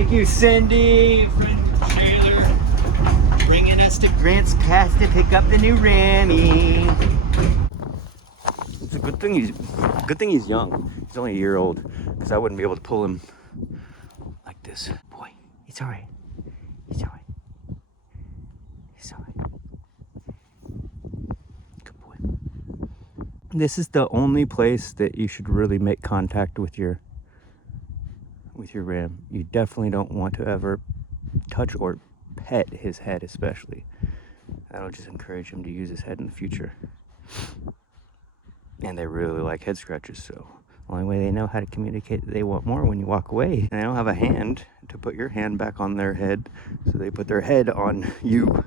Thank you, Cindy, friend Taylor, bringing us to Grant's Cast to pick up the new Rammy. It's a good thing he's young. He's only a year old, because I wouldn't be able to pull him like this. Boy, it's all right. It's all right. It's all right. Good boy. This is the only place that you should really make contact with your ram. You definitely don't want to ever touch or pet his head, especially. That'll just encourage him to use his head in the future. And they really like head scratches, so the only way they know how to communicate that they want more when you walk away. And they don't have a hand to put your hand back on their head, so they put their head on you.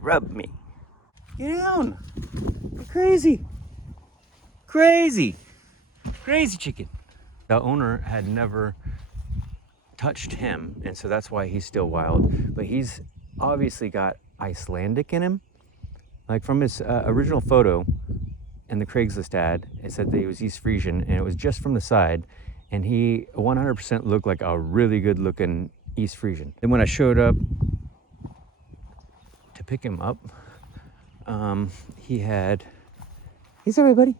Rub me. Get down. You're crazy. Crazy. Crazy chicken. The owner had never touched him, and so that's why he's still wild. But he's obviously got Icelandic in him. Like from his original photo and the Craigslist ad, it said that he was East Frisian, and it was just from the side, and he 100% looked like a really good looking East Frisian. Then when I showed up to pick him up, he's all right, buddy.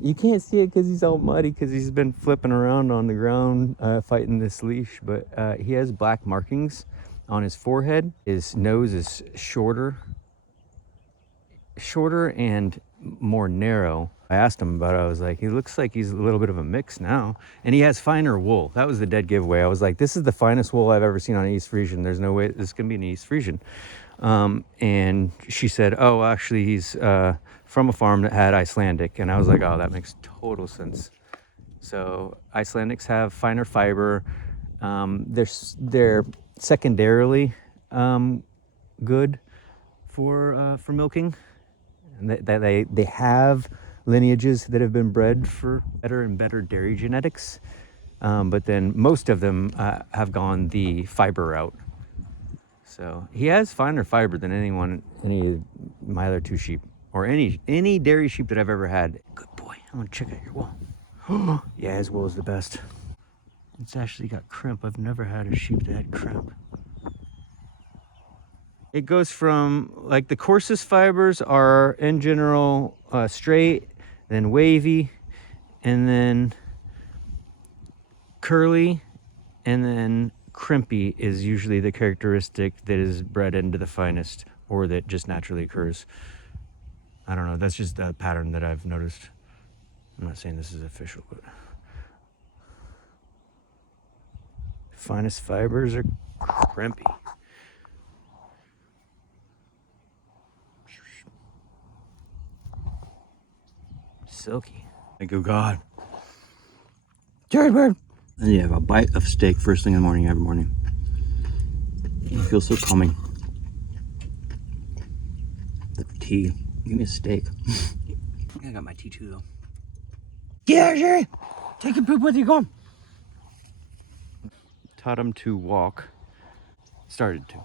You can't see it because he's all muddy because he's been flipping around on the ground fighting this leash, but he has black markings on his forehead. His nose is shorter and more narrow. I asked him about it. I was like, he looks like he's a little bit of a mix now. And he has finer wool. That was the dead giveaway. I was like, this is the finest wool I've ever seen on an East Frisian. There's no way this can be an East Frisian. And she said, oh, actually he's from a farm that had Icelandic. And I was like, oh, that makes total sense. So Icelandics have finer fiber. They're secondarily good for milking. And they have lineages that have been bred for better and better dairy genetics. But then most of them have gone the fiber route. So he has finer fiber than any of my other two sheep, or any dairy sheep that I've ever had. Good boy. I'm gonna check out your wool. Yeah, his wool is the best. It's actually got crimp. I've never had a sheep that had crimp. It goes from, like, the coarsest fibers are in general straight, then wavy, and then curly, and then crimpy is usually the characteristic that is bred into the finest, or that just naturally occurs. I don't know, that's just a pattern that I've noticed. I'm not saying this is official, but finest fibers are crimpy. Silky. Thank you, God. Jared bird. And you have a bite of steak first thing in the morning every morning. It feels so calming. The tea. Give me a steak. I got my tea too, though. Get out, Jerry! Take your poop with you, go on. Taught him to walk. Started to.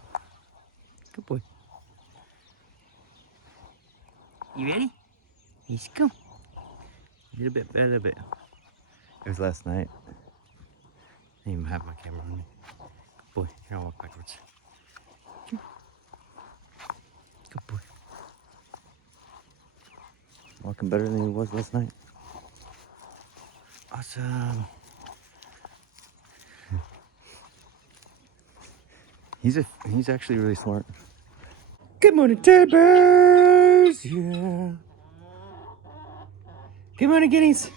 Good boy. You ready? Let's go. A little bit, a little bit. It was last night. I didn't even have my camera on me. Good boy, here, I'll walk backwards. Good boy. Walking better than he was last night. Awesome. He's actually really smart. Good morning, Timbers! Yeah. Good morning, guineas.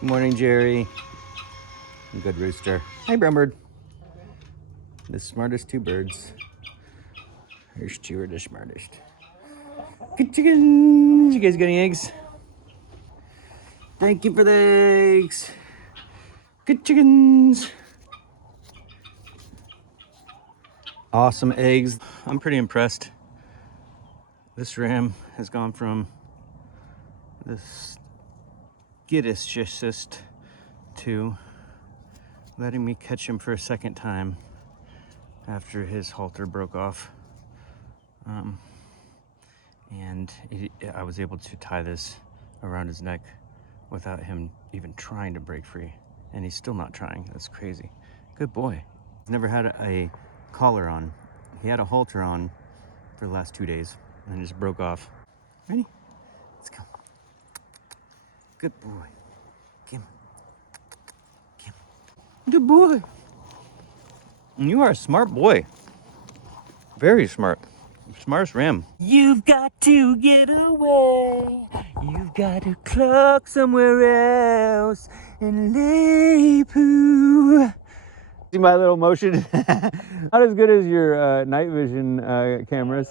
Good morning, Jerry. Good rooster. Hi, brown bird. The smartest two birds. Here's two are the smartest. Good chickens. You guys got any eggs? Thank you for the eggs. Good chickens. Awesome eggs. I'm pretty impressed. This ram has gone from this skittish to letting me catch him for a second time after his halter broke off. And and I was able to tie this around his neck without him even trying to break free. And he's still not trying. That's crazy. Good boy. He's never had a collar on. He had a halter on for the last 2 days and it just broke off. Ready? Let's go. Good boy. Come. Come. Good boy. And you are a smart boy. Very smart. Smartest ram. You've got to get away. You've got to clock somewhere else and lay poo. See my little motion? Not as good as your night vision cameras.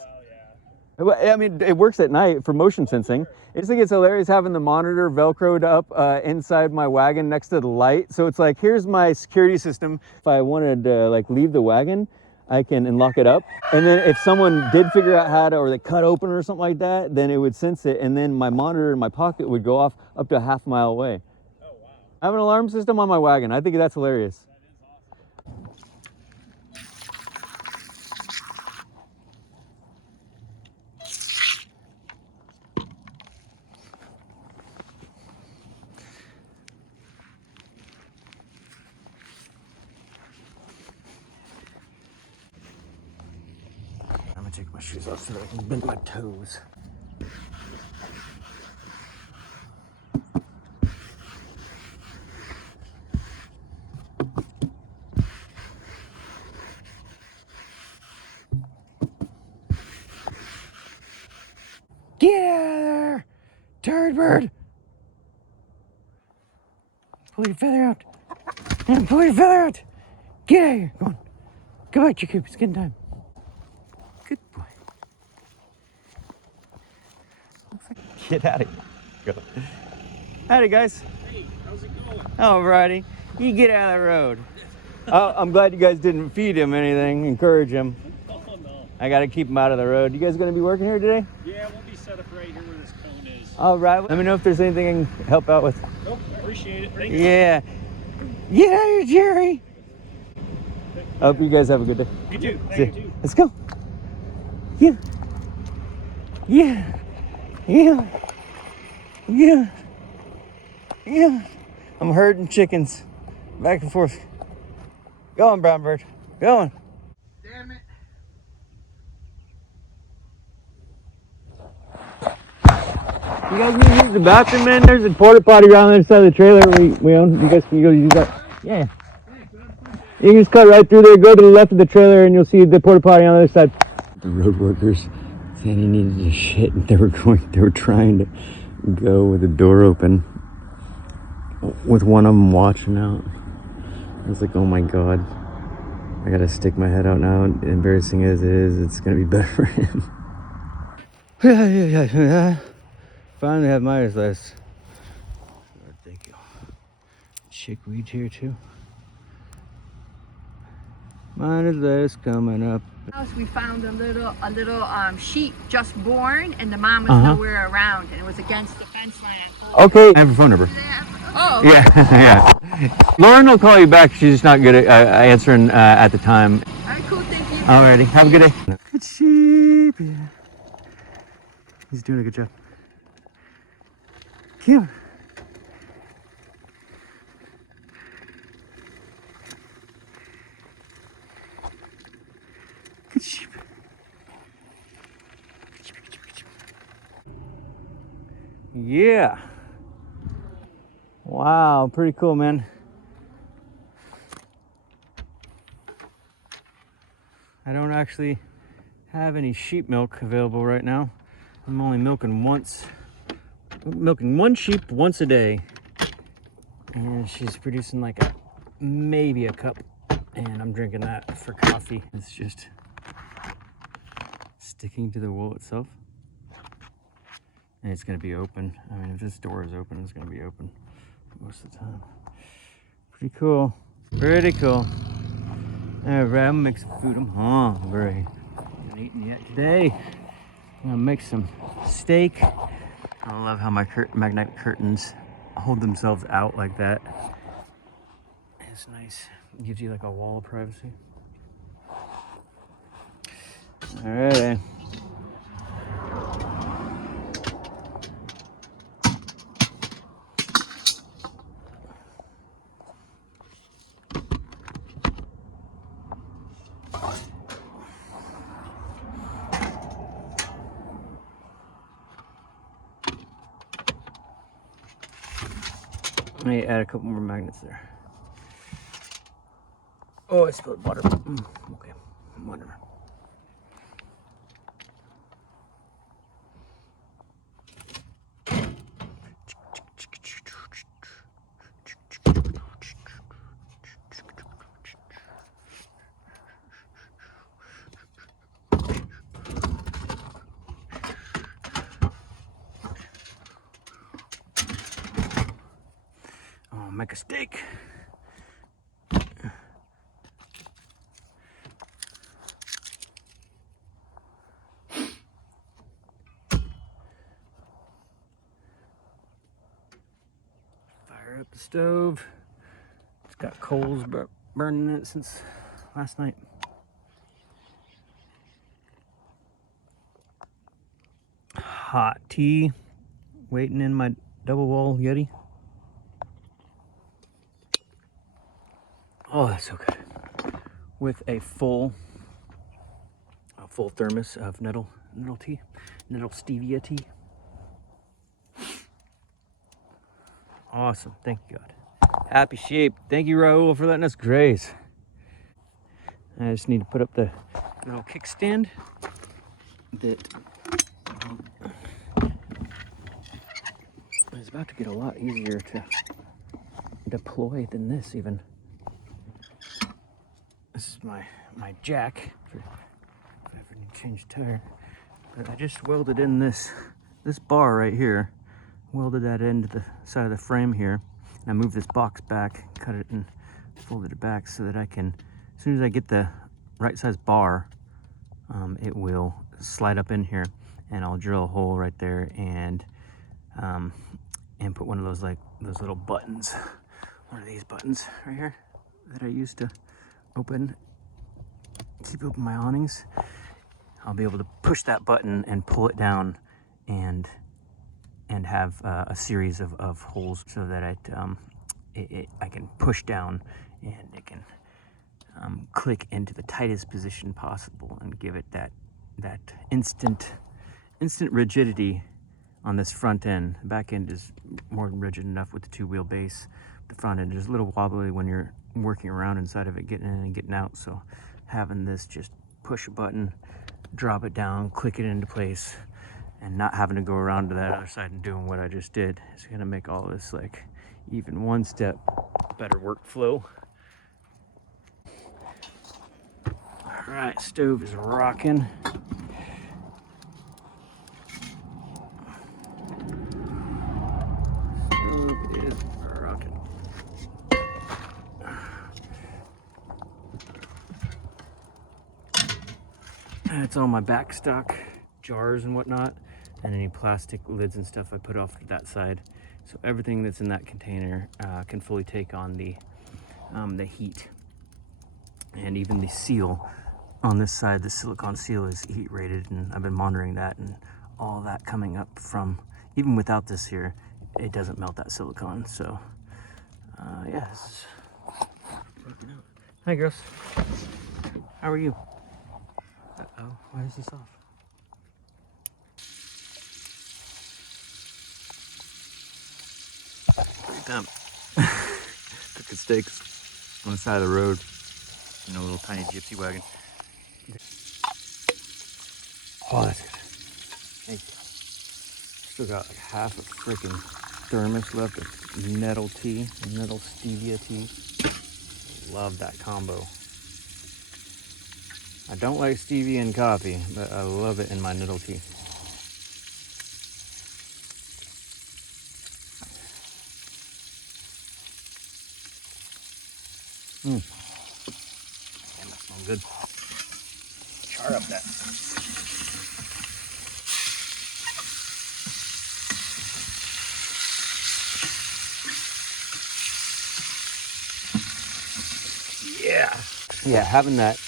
I mean, it works at night for motion sensing. I just think it's hilarious having the monitor Velcroed up inside my wagon next to the light. So it's like, here's my security system. If I wanted to like leave the wagon, I can unlock it up. And then if someone did figure out how to, or they cut open or something like that, then it would sense it. And then my monitor in my pocket would go off up to a half mile away. Oh, wow. I have an alarm system on my wagon. I think that's hilarious. I'm gonna take my shoes off so that I can bend my toes. Get out of there, turd bird! Pull your feather out. And pull your feather out. Get out of here. Go on. Go back to your coop. It's getting time. Good boy. Get out of here. Go. Howdy, guys. Hey, how's it going? Alrighty. You get out of the road. I'm glad you guys didn't feed him anything, encourage him. Oh, no. I got to keep him out of the road. You guys going to be working here today? Yeah, we'll be set up right here where this cone is. Alright. Let me know if there's anything I can help out with. Nope, appreciate it. Thank you. Yeah. Get out of here, Jerry. I hope you guys have a good day. You too. See Thank ya. you. Let's go. Yeah. Yeah. Yeah. Yeah. Yeah. I'm herding chickens back and forth. Go on, brown bird. Go on. Damn it. You guys need to use the bathroom, man? There's a porta potty around the other side of the trailer we own. You guys can go use that. Yeah. You can just cut right through there, go to the left of the trailer, and you'll see the porta potty on the other side. The road workers saying he needed to shit, and they were trying to go with the door open, with one of them watching out. I was like, oh my god, I gotta stick my head out now. Embarrassing as it is, it's gonna be better for him. Yeah. Finally have Myers list. Thank you. Chickweed here too. Mine is list coming up. We found a little sheep just born, and the mom was nowhere around, and it was against the fence line. Okay, I have a phone number. Oh. Yeah, yeah. Lauren will call you back. She's just not good at answering at the time. All right, cool. Thank you. Alrighty, have a good day. Good sheep. Yeah. He's doing a good job. Cute. Good sheep. Yeah. Wow, pretty cool, man. I don't actually have any sheep milk available right now. I'm only milking one sheep once a day. And she's producing like maybe a cup. And I'm drinking that for coffee. It's just sticking to the wool itself. And it's gonna be open. I mean, if this door is open, it's gonna be open most of the time. Pretty cool. Pretty cool. All right, I'm gonna make some food. I'm hungry. I haven't eaten yet today. I'm gonna make some steak. I love how my magnetic curtains hold themselves out like that. It's nice. It gives you like a wall of privacy. All right. may add a couple more magnets there. Oh, I spilled water. Okay, whatever. Oh, make a steak. Fire up the stove. It's got coals burning in it since last night. Hot tea waiting in my double wall Yeti. Oh, that's so good. With a full thermos of nettle tea, nettle stevia tea. Awesome. Thank you, God. Happy sheep. Thank you, Raul, for letting us graze. I just need to put up the little kickstand that is about to get a lot easier to deploy than this even. This is my jack for if I ever need to change the tire. But I just welded in this bar right here. Welded that into the side of the frame here. And I moved this box back, cut it and folded it back so that I can, as soon as I get the right size bar, it will slide up in here, and I'll drill a hole right there and put one of those, like those little buttons, one of these buttons right here that I use to keep open my awnings. I'll be able to push that button and pull it down and have a series of holes so that I can push down and it can click into the tightest position possible and give it that instant rigidity on this front end. The back end is more than rigid enough with the 2-wheel base. The front end is a little wobbly when you're working around inside of it, getting in and getting out. So having this just push a button, drop it down, click it into place, and not having to go around to that other side and doing what I just did is gonna make all this like even one step better workflow. All right, stove is rocking. Stove is rocking. It's all my back stock jars and whatnot, and any plastic lids and stuff I put off to that side. So everything that's in that container can fully take on the heat. And even the seal on this side, the silicone seal is heat rated, and I've been monitoring that, and all that coming up from, even without this here, it doesn't melt that silicone. So yeah, this is working out. Hi girls, how are you? Uh-oh, why is this off? Look at them. Cooking steaks on the side of the road in a little tiny gypsy wagon. Oh, that's good. Thank you. Still got like half a freaking thermos left of nettle tea, nettle stevia tea. Love that combo. I don't like stevia in coffee, but I love it in my nettle tea. Damn, that smells good. Char up that. Yeah, having that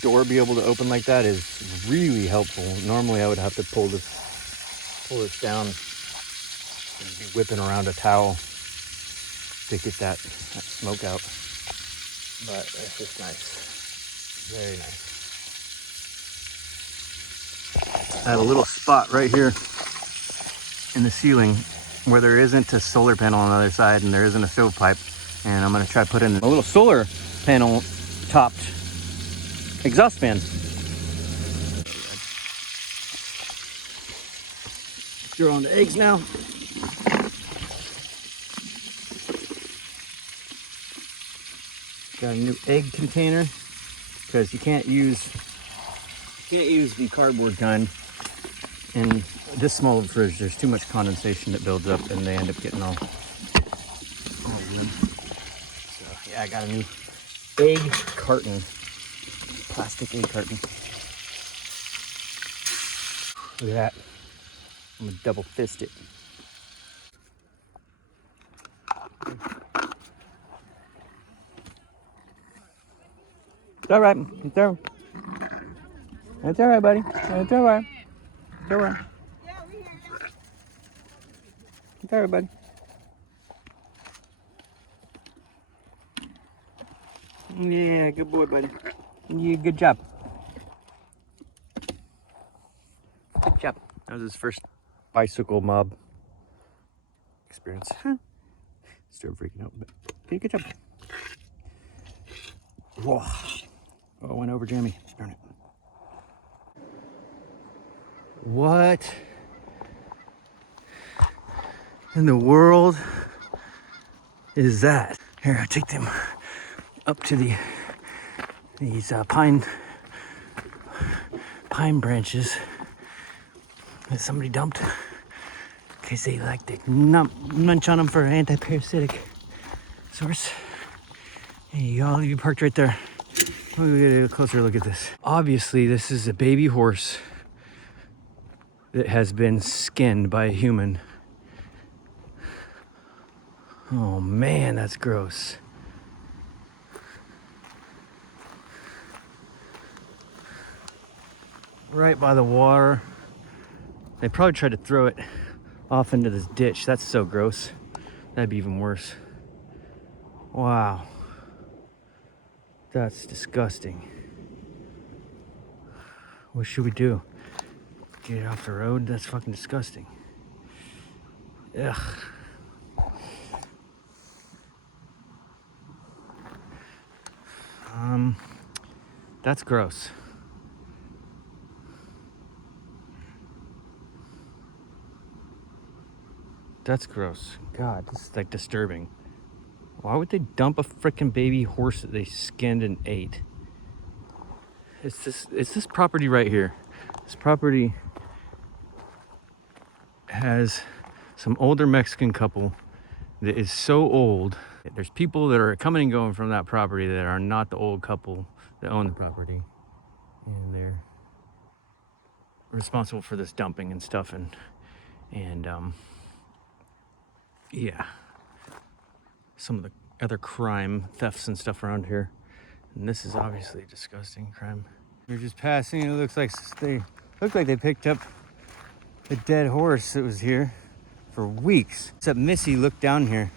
door be able to open like that is really helpful. Normally I would have to pull this down and be whipping around a towel to get that smoke out. But it's just nice. Very nice. I have a little spot right here in the ceiling where there isn't a solar panel on the other side and there isn't a stovepipe. And I'm gonna try to put in a little solar panel topped exhaust fan. Throw on the eggs now. Got a new egg container because you can't use the cardboard kind in this small of a fridge. There's too much condensation that builds up and they end up getting all good. So yeah, I got a new egg carton, plastic egg carton. Look at that. I'm gonna double fist it. It's all right. It's all right. It's all right, buddy. It's all right. It's all right. It's all right, buddy. Yeah, good boy, buddy. Yeah, good job. Good job. That was his first bicycle mob experience. Still freaking out, but okay, good job. Whoa. Oh, it went over Jamie. Darn it. What in the world is that? Here, I'll take them up to these pine branches that somebody dumped because they like to munch on them for an anti-parasitic source. Hey, you parked right there. Let me get a closer look at this. Obviously, this is a baby horse that has been skinned by a human. Oh man, that's gross. Right by the water. They probably tried to throw it off into this ditch. That's so gross. That'd be even worse. Wow. That's disgusting. What should we do? Get it off the road? That's fucking disgusting. Ugh. That's gross. That's gross. God, this is like disturbing. Why would they dump a freaking baby horse that they skinned and ate? It's this property right here. This property has some older Mexican couple that is so old. There's people that are coming and going from that property that are not the old couple that own the property. And they're responsible for this dumping and stuff and yeah. Some of the other crime, thefts and stuff around here. And this is obviously a disgusting crime. We're just passing, it looks like they picked up a dead horse that was here for weeks. Except Missy looked down here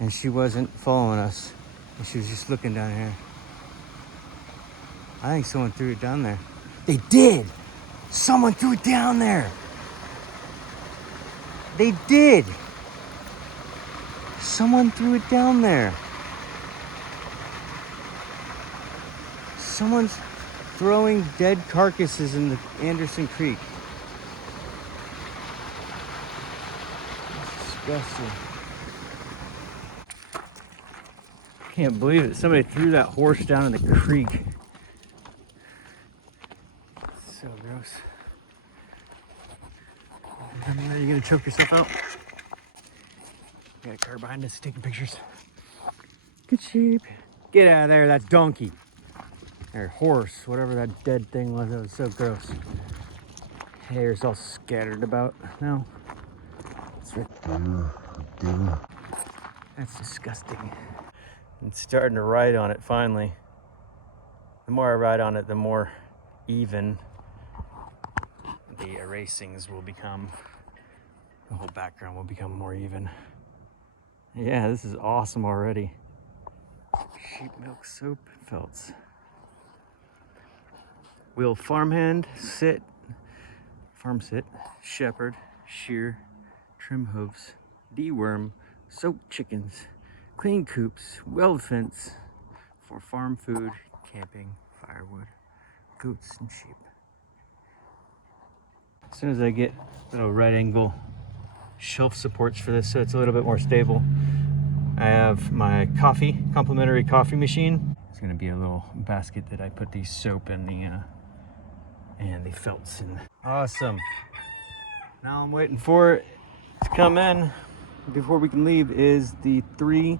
and she wasn't following us. And she was just looking down here. I think someone threw it down there. They did! Someone threw it down there! They did! Someone threw it down there. Someone's throwing dead carcasses in the Anderson Creek. That's disgusting. Can't believe it. Somebody threw that horse down in the creek. So gross. Are you gonna choke yourself out? Got a car behind us taking pictures. Good sheep. Get out of there, that's donkey. Or horse, whatever that dead thing was. That was so gross. Hair's all scattered about now. That's disgusting. I'm starting to ride on it finally. The more I ride on it, the more even the erasings will become. The whole background will become more even. Yeah, this is awesome already. Sheep milk soap felts. Will farmhand, sit, farm sit, shepherd, shear, trim hooves, deworm, soak chickens, clean coops, weld fence for farm food, camping, firewood, goats and sheep. As soon as I get little right angle shelf supports for this so it's a little bit more stable, I have my complimentary coffee machine. It's gonna be a little basket that I put the soap and the felts in. Awesome. Now I'm waiting for it to come in before we can leave is the 3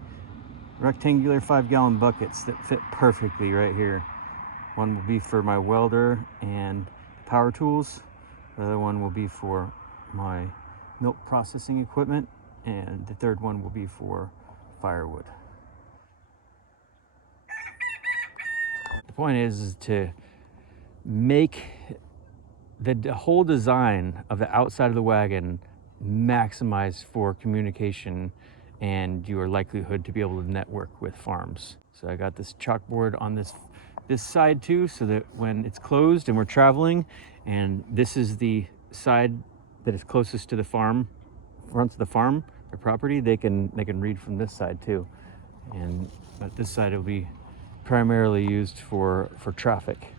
rectangular 5-gallon buckets that fit perfectly right here. One will be for my welder and power tools. The other one will be for my milk processing equipment, and the third one will be for firewood. The point is to make the whole design of the outside of the wagon maximize for communication and your likelihood to be able to network with farms. So I got this chalkboard on this side too, so that when it's closed and we're traveling and this is the side that is closest to the farm, front of the farm, their property, they can read from this side too. But this side will be primarily used for traffic,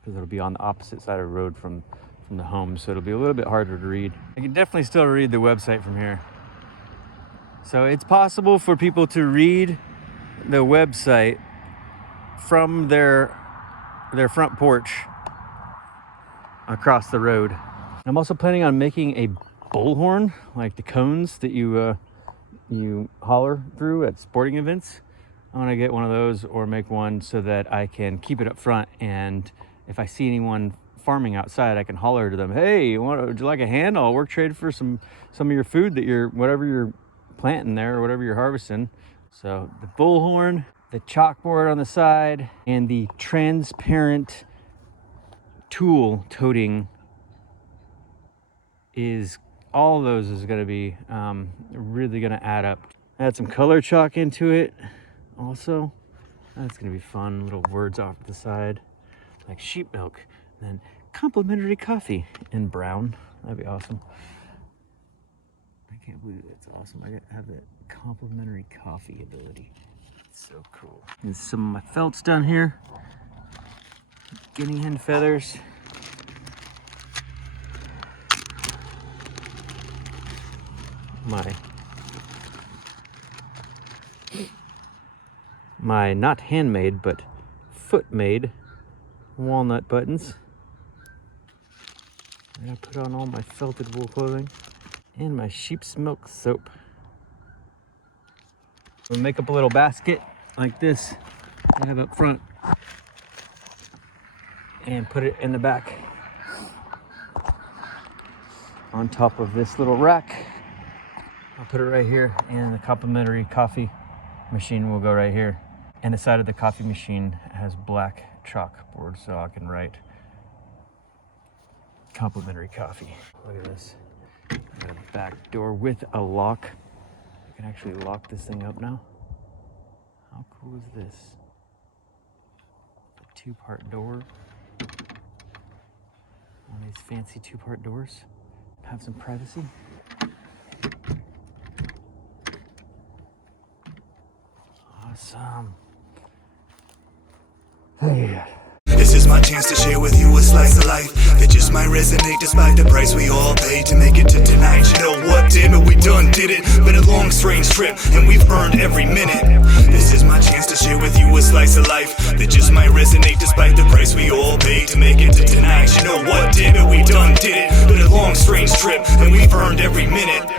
because it'll be on the opposite side of the road from the home, so it'll be a little bit harder to read. I can definitely still read the website from here. So it's possible for people to read the website from their front porch across the road. I'm also planning on making a bullhorn, like the cones that you holler through at sporting events. I want to get one of those or make one so that I can keep it up front, and if I see anyone farming outside, I can holler to them, hey, would you like a hand? I'll work trade for some of your food that whatever you're planting there or whatever you're harvesting. So the bullhorn, the chalkboard on the side, and the transparent tool toting all of those is going to be really going to add up. Add some color chalk into it also. That's going to be fun. Little words off to the side like sheep milk, and then complimentary coffee in brown. That'd be awesome. I can't believe that's awesome. I have that complimentary coffee ability. It's so cool. There's some of my felts down here. Guinea hen feathers. My not handmade but foot-made walnut buttons. And I put on all my felted wool clothing and my sheep's milk soap. We'll make up a little basket like this I have up front and put it in the back on top of this little rack. I'll put it right here, and the complimentary coffee machine will go right here. And the side of the coffee machine has black chalkboard so I can write complimentary coffee. Look at this. I got a back door with a lock. I can actually lock this thing up now. How cool is this? A 2-part door. One of these fancy 2-part doors. Have some privacy. Awesome. Hey. This is my chance to share with you a slice of life that just might resonate despite the price we all pay to make it to tonight. You know what, damn it, we done did it. Been a long, strange trip, and we've earned every minute. This is my chance to share with you a slice of life that just might resonate despite the price we all pay to make it to tonight. You know what, damn it, we done did it. Been a long, strange trip, and we've earned every minute.